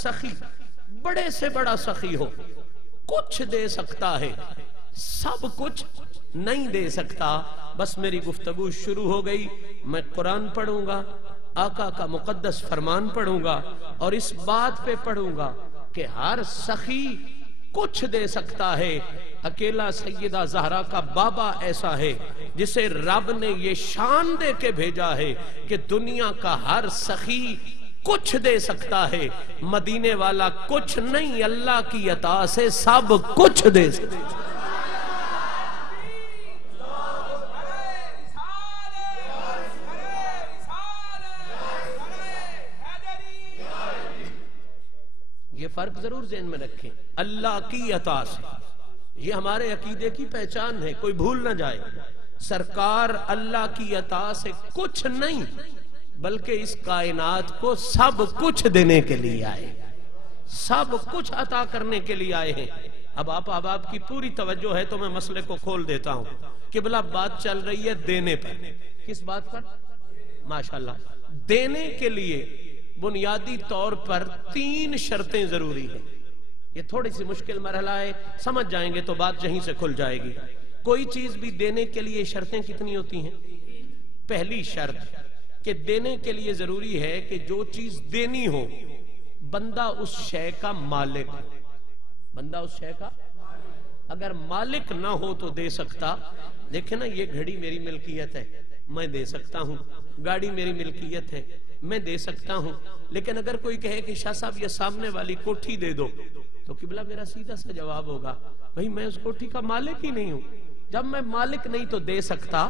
सखी बड़े से बड़ा सखी हो, कुछ दे सकता है, सब कुछ नहीं दे सकता। बस मेरी गुफ्तगू शुरू हो गई, मैं कुरान पढ़ूंगा, आका का मुकद्दस फरमान पढ़ूंगा और इस बात पे पढ़ूंगा कि हर सखी कुछ दे सकता है। अकेला सैयदा ज़हरा का बाबा ऐसा है जिसे रब ने ये शान दे के भेजा है कि दुनिया का हर सखी कुछ दे सकता है। मदीने वाला कुछ नहीं, अल्लाह की अता से सब कुछ दे सकता है। ये फर्क जरूर ज़हन में रखें, अल्लाह की अता से, ये हमारे अकीदे की पहचान है, कोई भूल ना जाए। सरकार अल्लाह की अता से कुछ नहीं बल्कि इस कायनात को सब कुछ देने के लिए आए, सब कुछ अता करने के लिए आए हैं। अब आपकी पूरी तवज्जो है तो मैं मसले को खोल देता हूं। किबला बात चल रही है देने पर, किस बात पर? माशाल्लाह, देने के लिए बुनियादी तौर पर 3 शर्तें जरूरी हैं। ये थोड़ी सी मुश्किल मरहला है, समझ जाएंगे तो बात यहीं से खुल जाएगी। कोई चीज भी देने के लिए शर्तें कितनी होती हैं? पहली शर्त कि देने के लिए जरूरी है कि जो चीज देनी हो बंदा उस शय का मालिक हो। बंदा उस शय का अगर मालिक ना हो तो दे सकता। देखे ना, ये घड़ी मेरी मिल्कियत है, मैं दे सकता हूं। गाड़ी मेरी मिल्कियत है, मैं दे सकता हूं। लेकिन अगर कोई कहे कि शाह साहब ये सामने वाली कोठी दे दो, तो किबला मेरा सीधा सा जवाब होगा, भाई मैं उस कोठी का मालिक ही नहीं हूं। जब मैं मालिक नहीं तो दे सकता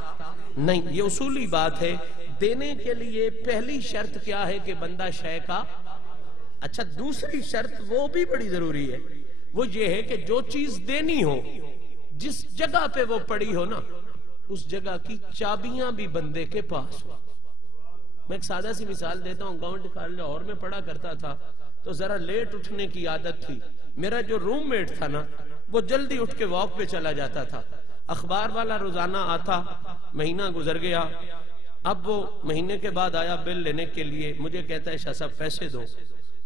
नहीं। ये उसूली बात है। देने के लिए पहली शर्त क्या है कि बंदा शय का। अच्छा, दूसरी शर्त वो भी बड़ी जरूरी है, वो ये है कि जो चीज देनी हो जिस जगह पे वो पड़ी हो ना, उस जगह की चाबियां भी बंदे के पास हो। मैं एक सादा सी मिसाल देता हूँ। गवर्नमेंट कॉलेज लाहौर में पढ़ा करता था तो जरा लेट उठने की आदत थी। मेरा जो रूममेट था ना, वो जल्दी उठ के वॉक पे चला जाता था। अखबार वाला रोजाना आता, महीना गुजर गया। अब वो महीने के बाद आया बिल लेने के लिए, मुझे कहता है शाह साहब पैसे दो।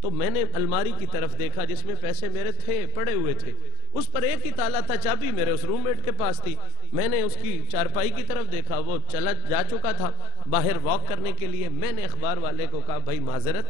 तो मैंने अलमारी की तरफ देखा जिसमें पैसे मेरे थे, पड़े हुए थे। उस पर एक ही ताला था, चाबी मेरे उस रूममेट के पास थी। मैंने उसकी चारपाई की तरफ देखा, वो चला जा चुका था बाहर वॉक करने के लिए। मैंने अखबार वाले को कहा, भाई माजरत,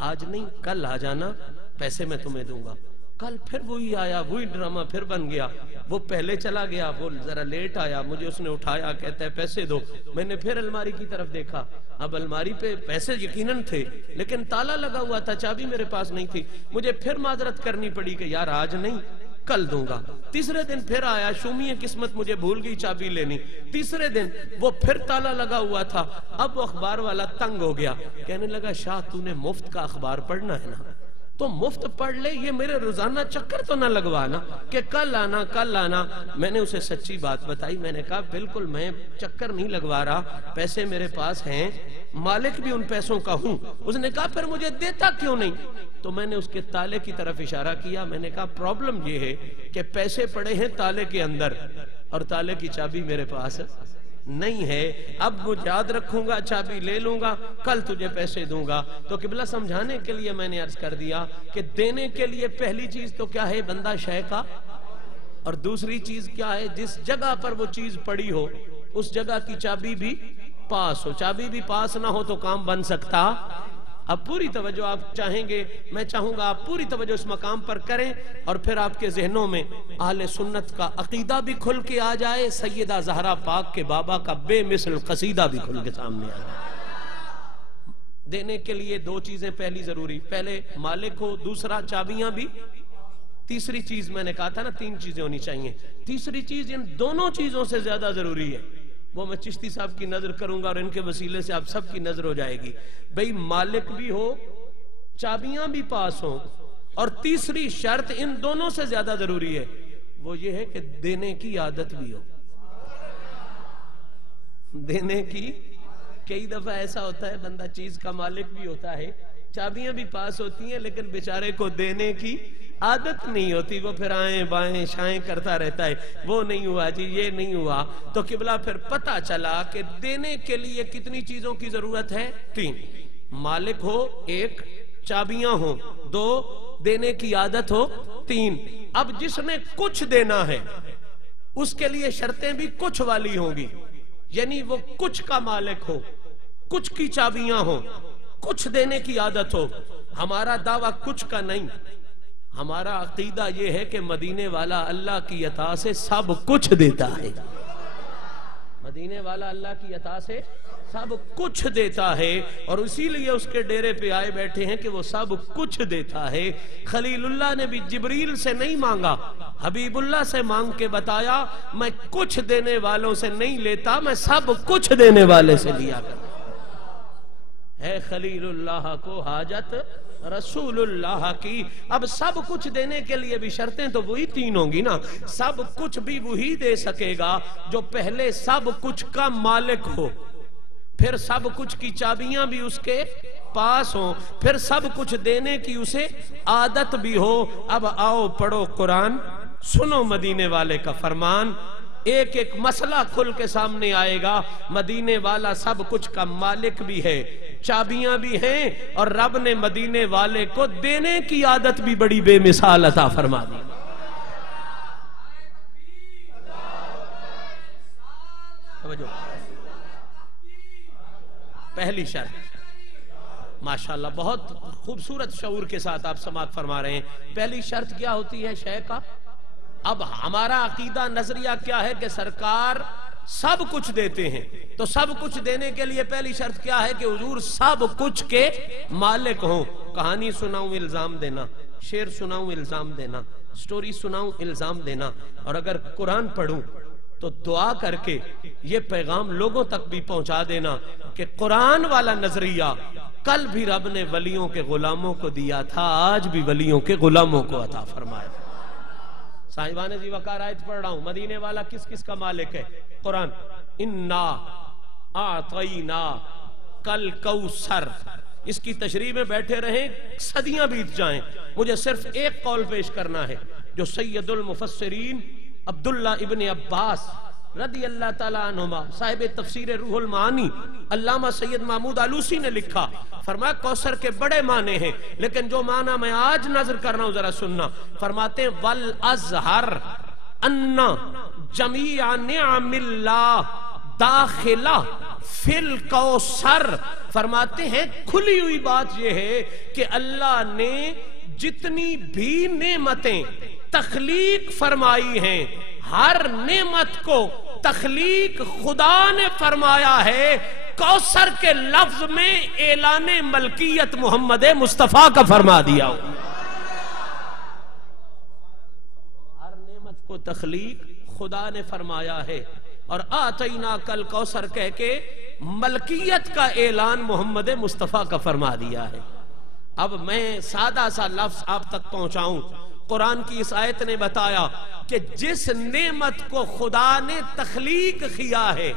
आज नहीं कल आ जाना, पैसे मैं तुम्हें दूंगा। कल फिर वही आया, वही ड्रामा फिर बन गया। वो पहले चला गया, वो जरा लेट आया, मुझे उसने उठाया, कहता है पैसे दो। मैंने फिर अलमारी की तरफ देखा, अब अलमारी पे पैसे यकीनन थे लेकिन ताला लगा हुआ था, चाबी मेरे पास नहीं थी। मुझे फिर माजरत करनी पड़ी कि यार आज नहीं कल दूंगा। तीसरे दिन फिर आया, शुमिये किस्मत मुझे भूल गई चाबी लेनी। तीसरे दिन वो फिर ताला लगा हुआ था। अब वो अखबार वाला तंग हो गया, कहने लगा शाह तूने मुफ्त का अखबार पढ़ना है ना, तो मुफ्त पढ़ ले, ये मेरे रोजाना चक्कर तो ना लगवाना कि कल आना कल आना। मैंने उसे सच्ची बात बताई, मैंने कहा बिल्कुल मैं चक्कर नहीं लगवा रहा, पैसे मेरे पास हैं, मालिक भी उन पैसों का हूं। उसने कहा फिर मुझे देता क्यों नहीं? तो मैंने उसके ताले की तरफ इशारा किया। मैंने कहा प्रॉब्लम ये है कि पैसे पड़े हैं ताले के अंदर और ताले की चाबी मेरे पास नहीं है। अब मुझे याद रखूंगा, चाबी ले लूंगा, कल तुझे पैसे दूंगा। तो किबला समझाने के लिए मैंने अर्ज कर दिया कि देने के लिए पहली चीज तो क्या है, बंदा शय का, और दूसरी चीज क्या है, जिस जगह पर वो चीज पड़ी हो उस जगह की चाबी भी पास हो। चाबी भी पास ना हो तो काम बन सकता। अब पूरी तवज्जो आप चाहेंगे, मैं चाहूंगा आप पूरी तवज्जो इस मकाम पर करें और फिर आपके जहनों में अहले सुन्नत का अकीदा भी खुल के आ जाए, सैयदा ज़हरा पाक के बाबा का बेमिसल कसीदा भी खुल के सामने आ जाए। देने के लिए 2 चीजें पहली जरूरी, पहले मालिक हो, दूसरा चाबियां भी, तीसरी चीज मैंने कहा था ना 3 चीजें होनी चाहिए। तीसरी चीज इन दोनों चीजों से ज्यादा जरूरी है, वो मैं चिश्ती साहब की नजर करूंगा और इनके वसीले से आप सबकी नजर हो जाएगी। भाई मालिक भी हो, चाबियां भी पास हो, और तीसरी शर्त इन दोनों से ज्यादा जरूरी है, वो ये है कि देने की आदत भी हो। देने की, कई दफा ऐसा होता है बंदा चीज का मालिक भी होता है, चाबियां भी पास होती हैं, लेकिन बेचारे को देने की आदत नहीं होती। वो फिर आए बाएं शाएं करता रहता है, वो नहीं हुआ जी, ये नहीं हुआ। तो किबला फिर पता चला कि देने के लिए कितनी चीजों की जरूरत है, 3। मालिक हो 1, चाबियां हो 2, देने की आदत हो 3। अब जिसने कुछ देना है उसके लिए शर्तें भी कुछ वाली होंगी, यानी वो कुछ का मालिक हो, कुछ की चाबियां हो, कुछ देने की आदत हो। हमारा दावा कुछ का नहीं, हमारा अकीदा यह है कि मदीने वाला अल्लाह की अता से सब कुछ देता है। मदीने वाला अल्लाह की अता से सब कुछ देता है और इसीलिए उसके डेरे पे आए बैठे हैं कि वो सब कुछ देता है। खलीलुल्लाह ने भी जिब्रील से नहीं मांगा, हबीबुल्लाह से मांग के बताया, मैं कुछ देने वालों से नहीं लेता, मैं सब कुछ देने वाले से लिया करता। है खलीलुल्लाह को हाजत रसूलुल्लाह की। अब सब कुछ देने के लिए भी शर्तें तो वही 3 होंगी ना। सब कुछ भी वही दे सकेगा जो पहले सब कुछ का मालिक हो, फिर सब कुछ की चाबियां भी उसके पास हो, फिर सब कुछ देने की उसे आदत भी हो। अब आओ पढ़ो कुरान, सुनो मदीने वाले का फरमान, एक एक मसला खुल के सामने आएगा। मदीने वाला सब कुछ का मालिक भी है, चाबियां भी हैं, और रब ने मदीने वाले को देने की आदत भी बड़ी बेमिसाल अता फरमा दी। पहली शर्त, माशाल्लाह बहुत खूबसूरत शऊर के साथ आप समाअत फरमा रहे हैं। पहली शर्त क्या होती है शय का? अब हमारा अकीदा नजरिया क्या है कि सरकार सब कुछ देते हैं, तो सब कुछ देने के लिए पहली शर्त क्या है कि हुजूर सब कुछ के मालिक हो। कहानी सुनाऊं इल्जाम देना, शेर सुनाऊं इल्जाम देना, स्टोरी सुनाऊं इल्जाम देना, और अगर कुरान पढ़ूं तो दुआ करके ये पैगाम लोगों तक भी पहुंचा देना कि कुरान वाला नजरिया कल भी रब ने वलियों के गुलामों को दिया था, आज भी वलियों के गुलामों को अता फरमाया। साहिबान जी वकार आयत पढ़ रहा हूं, मदीने वाला किस किस का मालिक है? कुरान, इन्ना आतईना कल कौसर। इसकी तशरीह में बैठे रहें, सदियां बीत जाएं, मुझे सिर्फ एक कौल पेश करना है जो सैयदुल मुफस्सिरीन अब्दुल्ला इब्न अब्बास रदी अल्लाह ताला अन्हुमा साहिब तफसीर रूहुल मानी अल्लामा सैयद महमूद आलूसी ने लिखा। फरमाया कौसर के बड़े माने हैं, लेकिन जो माना मैं आज नजर कर रहा हूं जरा सुनना। फरमाते वल अजहर अन्ना जमीआ निअमिल्लाह दाखिला फिल कौसर। फरमाते हैं खुली हुई बात यह है कि अल्लाह ने जितनी भी नेमतें तख्लीक फरमाई हैं, हर नेमत को तख्लीक खुदा ने फरमाया है। कौसर के लफ्ज में एलाने मलकियत मोहम्मद मुस्तफा का फरमा दिया। हर नेमत को तख्लीक खुदा ने फरमाया है, और आतईना कल कौसर कह के मलकियत का ऐलान मोहम्मद मुस्तफा का फरमा दिया है। अब मैं सादा सा लफ्ज आप तक पहुंचाऊं। कुरान की इस आयत ने बताया कि जिस नेमत को खुदा ने तख्लीक किया है,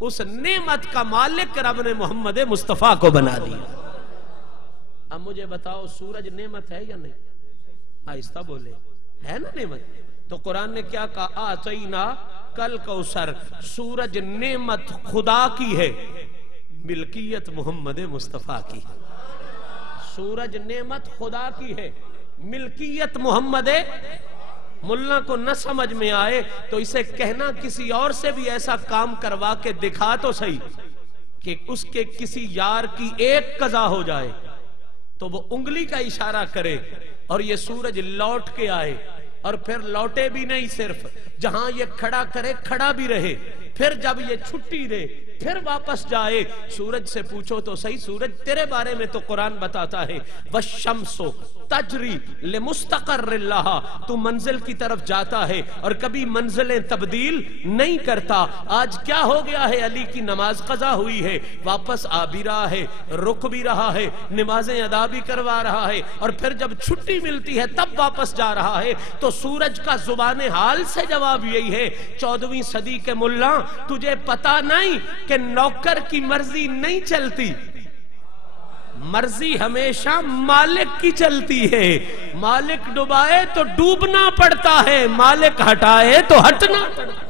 उस नेमत का मालिक रब ने मोहम्मद मुस्तफा को बना दिया। अब मुझे बताओ सूरज नेमत है या नहीं? आहिस्ता बोले, है ना नेमत? तो कुरान ने क्या कहा? आतईना कल कौसर। सूरज नेमत खुदा की है, मिल्कियत मोहम्मद मुस्तफा की। सूरज नेमत खुदा की है, मिल्कियत मोहम्मद। मुल्ला को न समझ में आए तो इसे कहना किसी और से भी ऐसा काम करवा के दिखा तो सही कि उसके किसी यार की एक कजा हो जाए तो वो उंगली का इशारा करे और ये सूरज लौट के आए, और फिर लौटे भी नहीं, सिर्फ जहां ये खड़ा करे खड़ा भी रहे, फिर जब ये छुट्टी दे फिर वापस जाए। सूरज से पूछो तो सही, सूरज तेरे बारे में तो कुरान बताता है वशम्सो तजरी लिमुस्तक़र्रिन लहा, तू मंजिल की तरफ जाता है और कभी मंजिलें तब्दील नहीं करता। आज क्या हो गया है? अली की नमाज कज़ा हुई है, वापस आ भी रहा है, रुक भी रहा है, नमाजें अदा भी करवा रहा है, और फिर जब छुट्टी मिलती है तब वापस जा रहा है। तो सूरज का जुबान हाल से जवाब यही है, 14वीं सदी के मुल्ला तुझे पता नहीं कि नौकर की मर्जी नहीं चलती, मर्जी हमेशा मालिक की चलती है। मालिक डुबाए तो डूबना पड़ता है, मालिक हटाए तो हटना पड़ता है।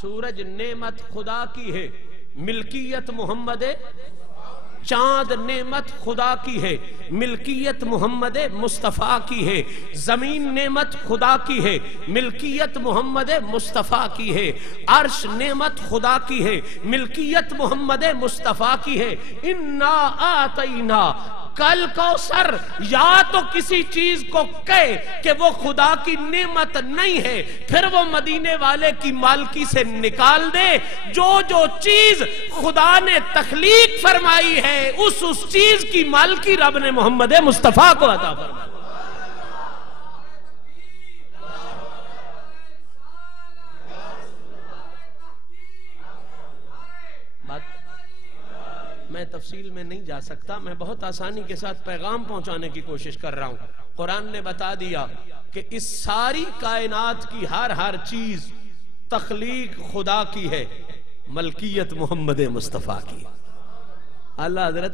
सूरज नेमत खुदा की है, मिल्कियत मोहम्मद, चांद नेमत खुदा की है, मिल्कियत मोहम्मद मुस्तफ़ा की है, जमीन नेमत खुदा की है, मिल्कियत मोहम्मद मुस्तफ़ा की है, अर्श नेमत खुदा की है, मिल्कियत मोहम्मद मुस्तफ़ा की है। इन्ना आतैना कल कौसर, या तो किसी चीज को कहे कि वो खुदा की नेमत नहीं है, फिर वो मदीने वाले की मालकी से निकाल दे। जो जो चीज खुदा ने तख्लीक फरमाई है उस चीज की मालकी रब ने मोहम्मद मुस्तफा को अता फरमाई। मैं तफसील में नहीं जा सकता, मैं बहुत आसानी के साथ पैगाम पहुंचाने की कोशिश कर रहा हूं। कुरान ने बता दिया कि इस सारी कायनात की हर चीज तख्लीक खुदा की है, मलकियत मोहम्मद मुस्तफा की। अल्लाह हज़रत